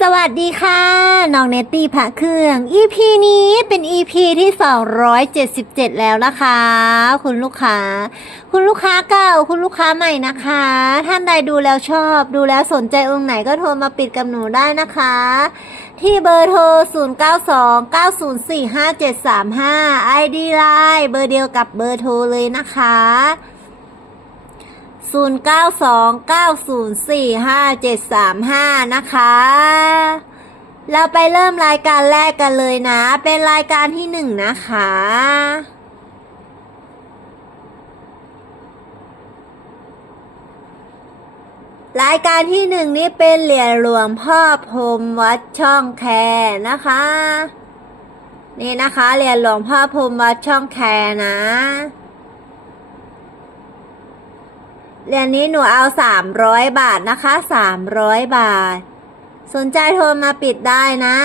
สวัสดีค่ะ น้องเนตตี้พระเครื่อง EP นี้เป็น EP ที่ 277 แล้วนะคะ คุณลูกค้า คุณลูกค้าเก่า คุณลูกค้าใหม่นะคะ ท่านใดดูแล้วชอบ ดูแล้วสนใจองค์ไหนก็โทรมาปิดกับหนูได้นะคะ ที่เบอร์โทร 0929045735 ID Line เบอร์เดียวกับเบอร์โทรเลยนะคะ 0929045735 นะคะ เราไปเริ่มรายการแรกกันเลยนะ เป็นรายการที่หนึ่งนะคะ รายการที่หนึ่งนี้เป็นเหรียญหลวงพ่อพรมวัดช่องแคนะคะ นี่นะคะเหรียญหลวงพ่อพรมวัดช่องแคนะ เหรียญนี้หนูเอาสามร้อยบาทนะคะสามร้อยบาท สนใจโทรมาปิดได้นะ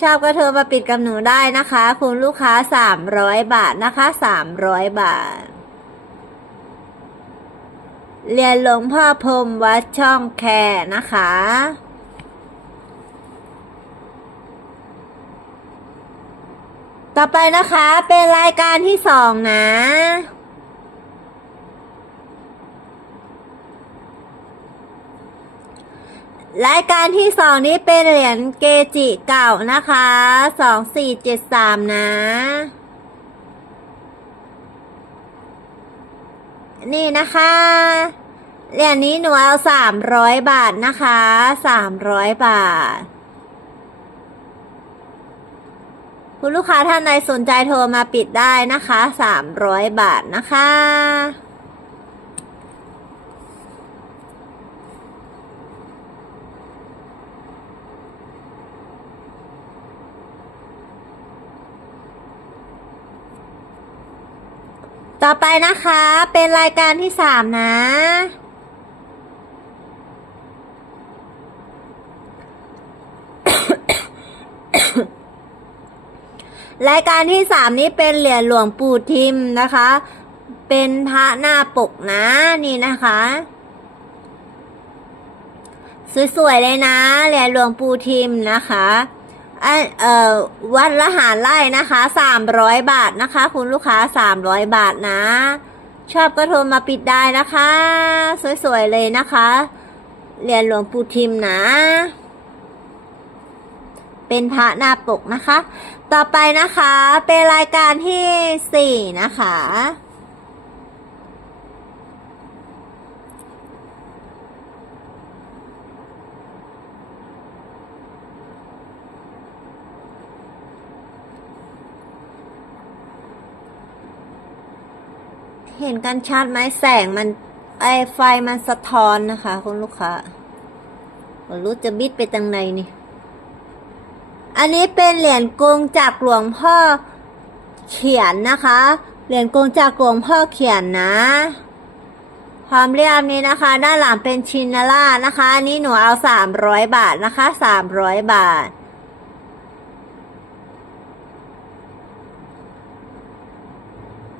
ชอบก็โทรมาปิดกับหนูได้นะคะ คุณลูกค้าสามร้อยบาทนะคะสามร้อยบาทเรียญหลวงพ่อพรมวัดช่องแคนะคะ ต่อไปนะคะเป็นรายการที่สองนะ รายการที่สองนี้เป็นเหรียญเกจิเก่านะคะสองสี่เจ็ดสามนะ นี่นะคะ เหรียญนี้หนูเอาสามร้อยบาทนะคะสามร้อยบาท คุณลูกค้าท่านใดสนใจโทรมาปิดได้นะคะสามร้อยบาทนะคะ ต่อไปนะคะเป็นรายการที่สามนะ รายการที่สามนี้เป็นเหรียญหลวงปู่ทิมนะคะ เป็นพระหน้าปกนะนี่นะคะ สวยๆเลยนะเหรียญหลวงปู่ทิมนะคะ อันเอ่อวัดละหารไล่นะคะสามร้อยบาทนะคะ คุณลูกค้าสามร้อยบาทนะ ชอบก็โทรมาปิดได้นะคะ สวยๆเลยนะคะ เหรียญหลวงปู่ทิมนะ เป็นพระหน้าปกนะคะ ต่อไปนะคะ เป็นรายการที่สี่นะคะ ห็นกันชัดไหมแสงมันไอไฟมันสะท้อนนะคะคุณลูกค้ารู้จะบิดไปทางไหนนี่ อันนี้เป็นเหรียญกงจากหลวงพ่อเขียนนะคะ เหรียญกงจากหลวงพ่อเขียนนะ ความเรียบนี้นะคะ ด้านหลังเป็นชินนาร่านะคะ อันนี้หนูเอาสามร้อยบาทนะคะสามร้อยบาท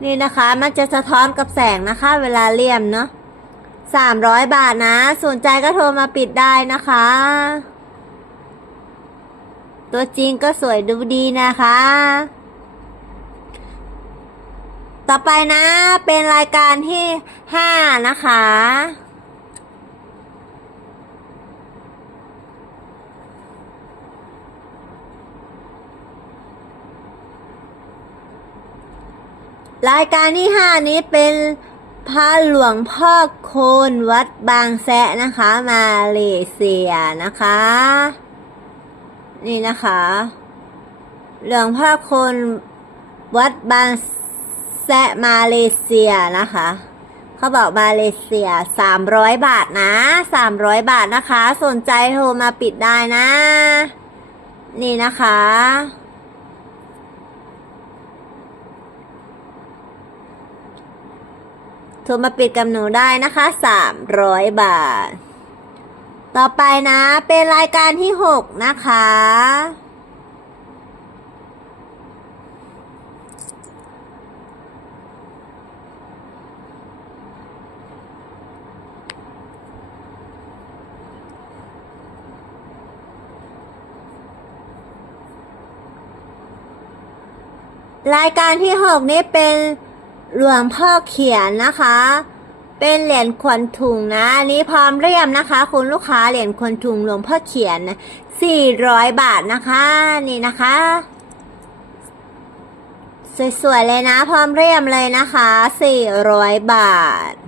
นี่นะคะ มันจะสะท้อนกับแสงนะคะ เวลาเลี่ยมเนาะสามร้อยบาทนะ สนใจก็โทรมาปิดได้นะคะ ตัวจริงก็สวยดูดีนะคะ ต่อไปนะ เป็นรายการที่ห้านะคะ รายการที่ห้านี้เป็นพระหลวงพ่อโคนวัดบางแสะนะคะ มาเลเซียนะคะ นี่นะคะ หลวงพ่อโคนวัดบางแสะมาเลเซียนะคะ เขาบอกมาเลเซียสามร้อยบาทนะสามร้อยบาทนะคะ สนใจโทรมาปิดได้นะ นี่นะคะ ทรมาปิดกับหนูได้นะคะ 300 บาท ต่อไปนะเป็นรายการที่ 6 นะคะ รายการที่ 6 นี้เป็น หลวงพ่อเขียนนะคะ เป็นเหรียญขวัญถุงนะอันนี้พร้อมเรียมนะคะ คุณลูกค้าเหรียญขวัญถุงหลวงพ่อเขียนสี่ร้อยบาทนะคะ นี่นะคะ สวยๆเลยนะ พร้อมเรียมเลยนะคะสี่ร้อยบาท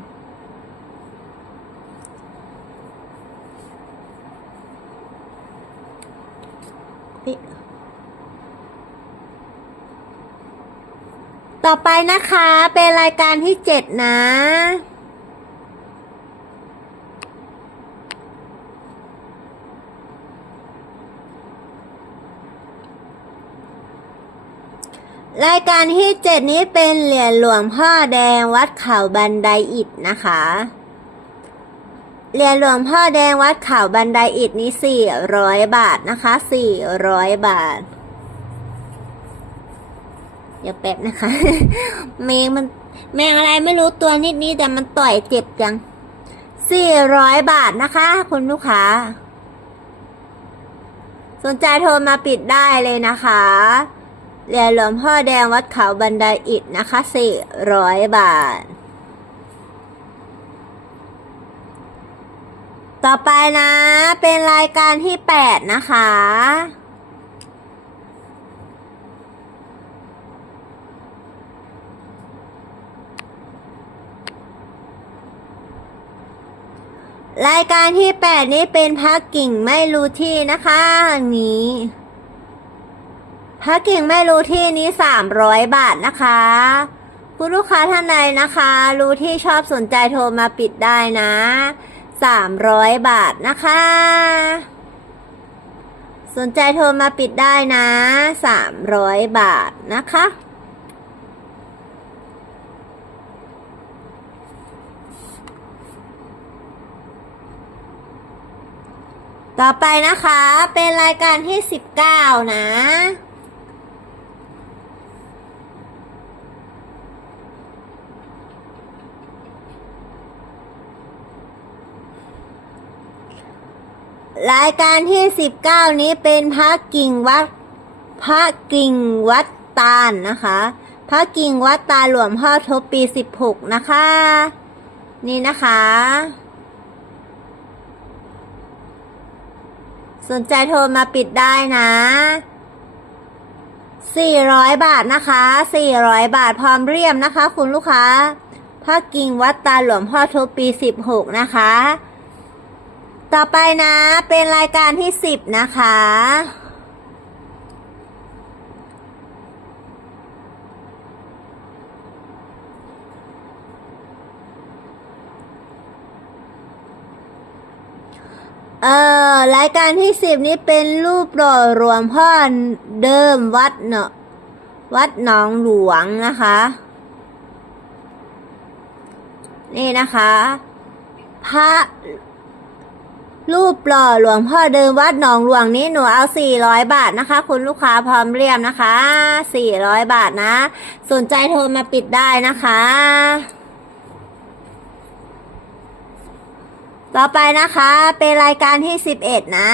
ต่อไปนะคะ เป็นรายการที่เจ็ดนะ รายการที่เจ็ดนี้เป็นเหรียญหลวงพ่อแดงวัดเขาบันไดอิฐนะคะ เหรียญหลวงพ่อแดงวัดเขาบันไดอิฐนี้สี่ร้อยบาทนะคะสี่ร้อยบาท เดี๋ยวแป๊บนะคะ แมงมัน แมงอะไรไม่รู้ตัวนิดนี้แต่มันต่อยเจ็บจังสี่ร้อยบาทนะคะ คุณลูกค้า สนใจโทรมาปิดได้เลยนะคะเหรียญหลวงพ่อแดงวัดเขาบันไดอิฐนะคะสี่ร้อยบาท ต่อไปนะ เป็นรายการที่แปดนะคะ รายการที่แปดนี้เป็นพักกิ่งไม่รู้ที่นะคะนี้พักกิ่งไม่รู้ที่นี้สามร้อยบาทนะคะ คุณลูกค้าท่านใดนะคะ รู้ที่ชอบสนใจโทรมาปิดได้นะสามร้อยบาทนะคะ สนใจโทรมาปิดได้นะสามร้อยบาทนะคะ ต่อไปนะคะเป็นรายการที่สิบเก้านะ รายการที่สิบเก้านี้เป็นพระกิ่งวัดพระกิ่งวัดตาลนะคะ พระกิ่งวัดตาหลวงพ่อทบปีสิบหกนะคะ นี่นะคะ สนใจโทรมาปิดได้นะ400บาทนะคะ400บาทพร้อมเรียมนะคะ คุณลูกค้าพ่อกิ่งวัดตาหลวงพ่อทุบปี16นะคะ ต่อไปนะเป็นรายการที่10นะคะ เอ่อรายการที่สิบนี้เป็นรูปหล่อหลวงพ่อเดิมวัดเนาะวัดหนองหลวงนะคะ นี่นะคะ พระรูปหล่อหลวงพ่อเดิมวัดหนองหลวงนี้หนูเอาสี่ร้อยบาทนะคะ คุณลูกค้าพร้อมเรียมนะคะสี่ร้อยบาทนะ สนใจโทรมาปิดได้นะคะ ต่อไปนะคะ เป็นรายการที่สิบเอ็ดนะ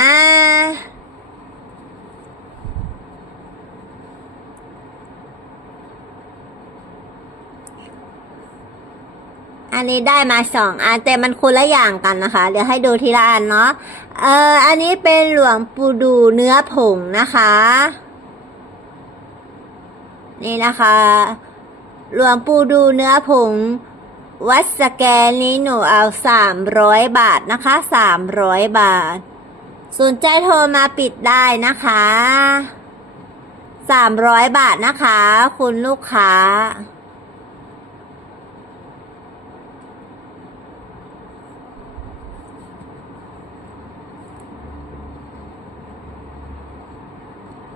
อันนี้ได้มาสองอันแต่มันคนละอย่างกันนะคะ เดี๋ยวให้ดูทีละอันเนาะ เอออันนี้เป็นหลวงปู่ดูเนื้อผงนะคะ นี่นะคะ หลวงปู่ดูเนื้อผง วัดสแกนนี้หนูเอาสามร้อยบาทนะคะสามร้อยบาท สนใจโทรมาปิดได้นะคะสามร้อยบาทนะคะ คุณลูกค้า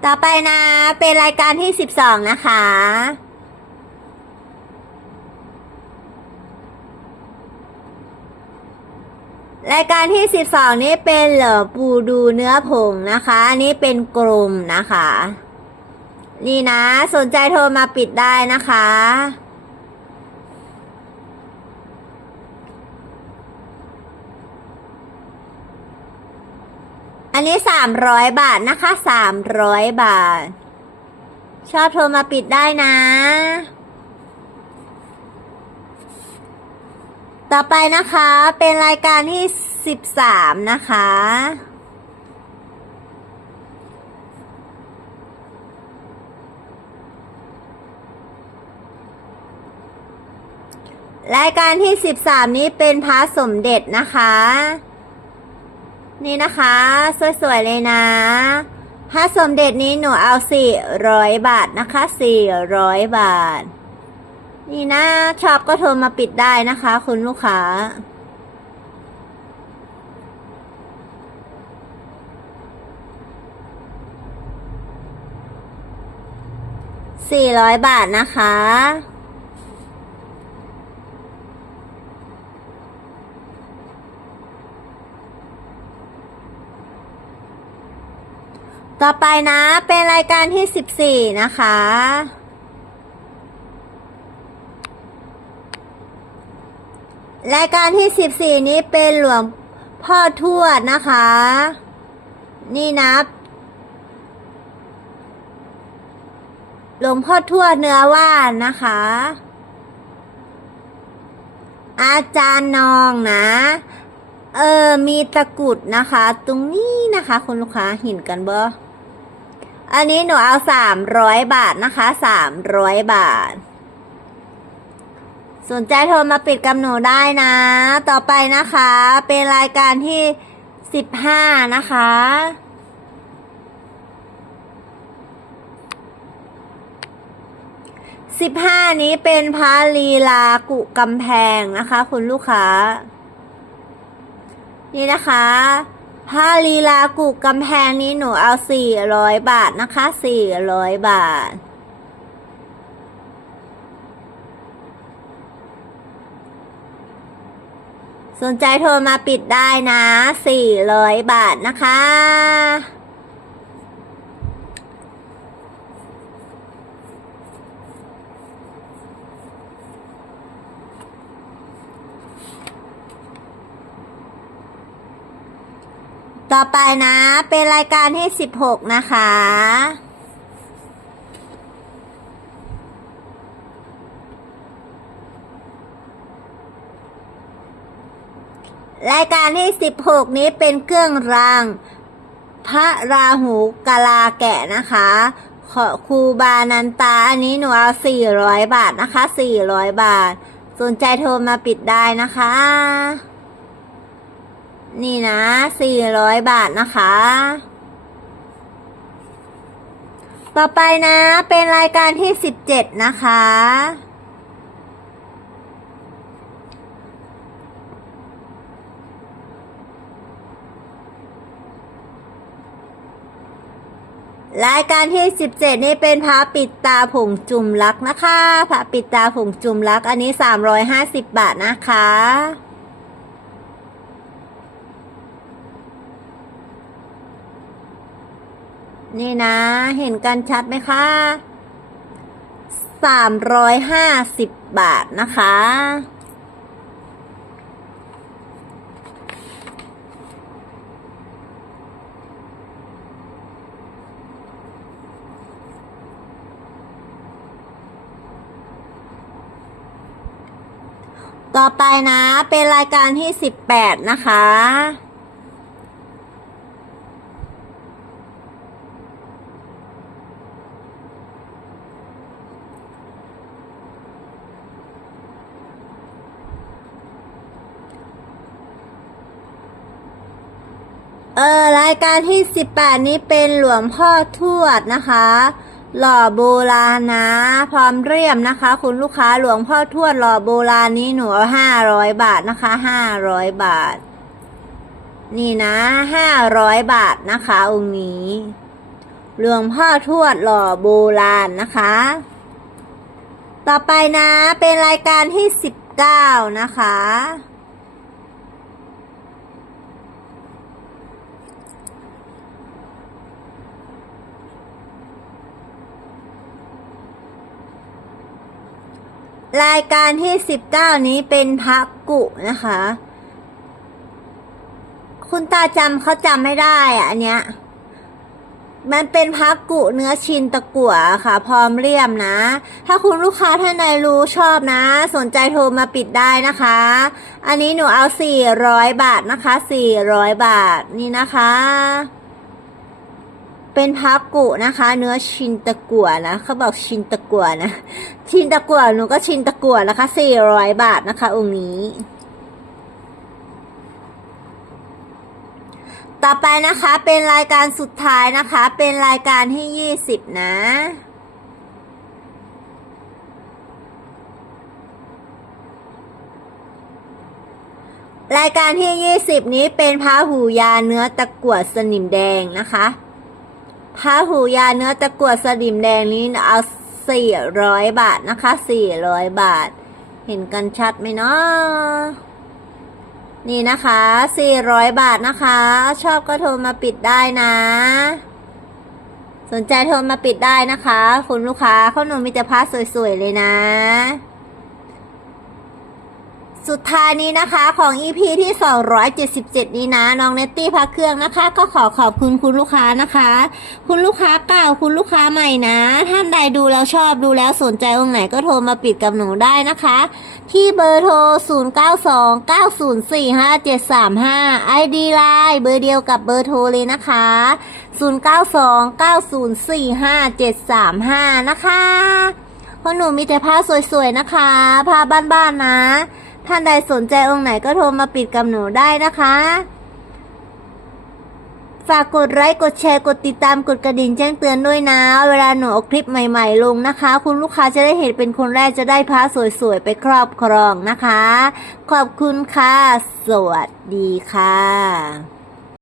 ต่อไปนะ เป็นรายการที่สิบสองนะคะ รายการที่สิบสองนี้เป็นเหล่อปูดูเนื้อผงนะคะ อันนี้เป็นกลุ่มนะคะ นี่นะ สนใจโทรมาปิดได้นะคะ อันนี้สามร้อยบาทนะคะสามร้อยบาท ชอบโทรมาปิดได้นะ ต่อไปนะคะเป็นรายการที่13นะคะ รายการที่13นี้เป็นพระสมเด็จนะคะ นี่นะคะ สวย ๆ เลยนะพระสมเด็จนี้หนูเอา400บาทนะคะ400บาท นี่นะ ชอบก็โทรมาปิดได้นะคะ คุณลูกค้า400บาทนะคะ ต่อไปนะ เป็นรายการที่14นะคะ รายการที่14นี้เป็นหลวงพ่อทวดนะคะ นี่นะหลวงพ่อทวดเนื้อว่านนะคะ อาจารย์นองนะ เออ มีตะกุดนะคะ ตรงนี้นะคะคุณลูกค้าเห็นกันบ่อันนี้หนูเอาสามร้อยบาทนะคะสามร้อยบาท สนใจโทรมาปิดกับหนูได้นะ ต่อไปนะคะ เป็นรายการที่สิบห้านะคะ สิบห้านี้เป็นพระลีลากุกำแพงนะคะ คุณลูกค้า นี่นะคะพระลีลากุกำแพงนี้หนูเอาสี่ร้อยบาทนะคะสี่ร้อยบาท สนใจโทรมาปิดได้นะสี่ร้อยบาทนะคะ ต่อไปนะ เป็นรายการที่16นะคะ รายการที่ 16 นี้เป็นเครื่องราง พระราหูกะลาแกะนะคะ ขอครูบานันตา อันนี้หนูเอา 400 บาทนะคะ 400 บาท สนใจโทรมาปิดได้นะคะ นี่นะ 400 บาทนะคะ ต่อไปนะ เป็นรายการที่ 17 นะคะ รายการที่ 17 นี่เป็นพระปิดตาผงจุ่มลักนะคะพระปิดตาผงจุ่มลัก อันนี้ 350 บาทนะคะ นี่นะ เห็นกันชัดไหมคะ 350 บาทนะคะ ต่อไปนะเป็นรายการที่18นะคะ เออรายการที่18นี้เป็นหลวงพ่อทวดนะคะ หล่อโบราณนะ พร้อมเรียมนะคะ คุณลูกค้าหลวงพ่อทวดหล่อโบราณนี้หนูเอาห้าร้อยบาทนะคะห้าร้อยบาท นี่นะห้าร้อยบาทนะคะองค์นี้หลวงพ่อทวดหล่อโบราณนะคะ ต่อไปนะเป็นรายการที่19นะคะ รายการที่19นี้เป็นพระกุนะคะ คุณตาจำเขาจำไม่ได้อะอันเนี้ย มันเป็นพักกุเนื้อชินตะกั่วค่ะ พร้อมเรียมนะ ถ้าคุณลูกค้าท่านใดรู้ชอบนะ สนใจโทรมาปิดได้นะคะ อันนี้หนูเอา400บาทนะคะ400บาทนี่นะคะ เป็นพักกุนะคะ เนื้อชินตะกั่วนะเขาบอกชินตะกั่วนะ ชินตะกั่วหนูก็ชินตะกั่วนะคะ400บาทนะคะ องค์นี้ ต่อไปนะคะเป็นรายการสุดท้ายนะคะ เป็นรายการที่20นะรายการที่ 20 นี้เป็นพระหูยาเนื้อตะกั่วสนิมแดงนะคะ พระหูยาเนื้อตะกั่วสนิมแดงนี้เอา400บาทนะคะ400บาท เห็นกันชัดไหมเนาะนี่นะคะ400บาทนะคะ ชอบก็โทรมาปิดได้นะ สนใจโทรมาปิดได้นะคะ คุณลูกค้าเขาหนูมีแต่ผ้าสวยๆเลยนะ สุดท้ายนี้นะคะของ EP ที่ 277 นี้นะน้องเนตตี้พักเครื่องนะคะ ก็ขอขอบคุณคุณลูกค้านะคะ คุณลูกค้าเก่าคุณลูกค้าใหม่นะ ท่านใดดูแล้วชอบดูแล้วสนใจองค์ไหนก็โทรมาปิดกับหนูได้นะคะ ที่เบอร์โทร 0929045735 ID Line เบอร์เดียวกับเบอร์โทรเลยนะคะ 0929045735 นะคะเพราะหนูมีแต่ผ้าสวยๆนะคะผ้าบ้านๆนะ ท่านใดสนใจองค์ไหนก็โทรมาปิดกับหนูได้นะคะ ฝากกดไลค์กดแชร์กดติดตามกดกระดิ่งแจ้งเตือนด้วยนะ เวลาหนูเอาคลิปใหม่ ๆ ลงนะคะ คุณลูกค้าจะได้เห็นเป็นคนแรกจะได้พระสวยๆไปครอบครองนะคะ ขอบคุณค่ะ สวัสดีค่ะ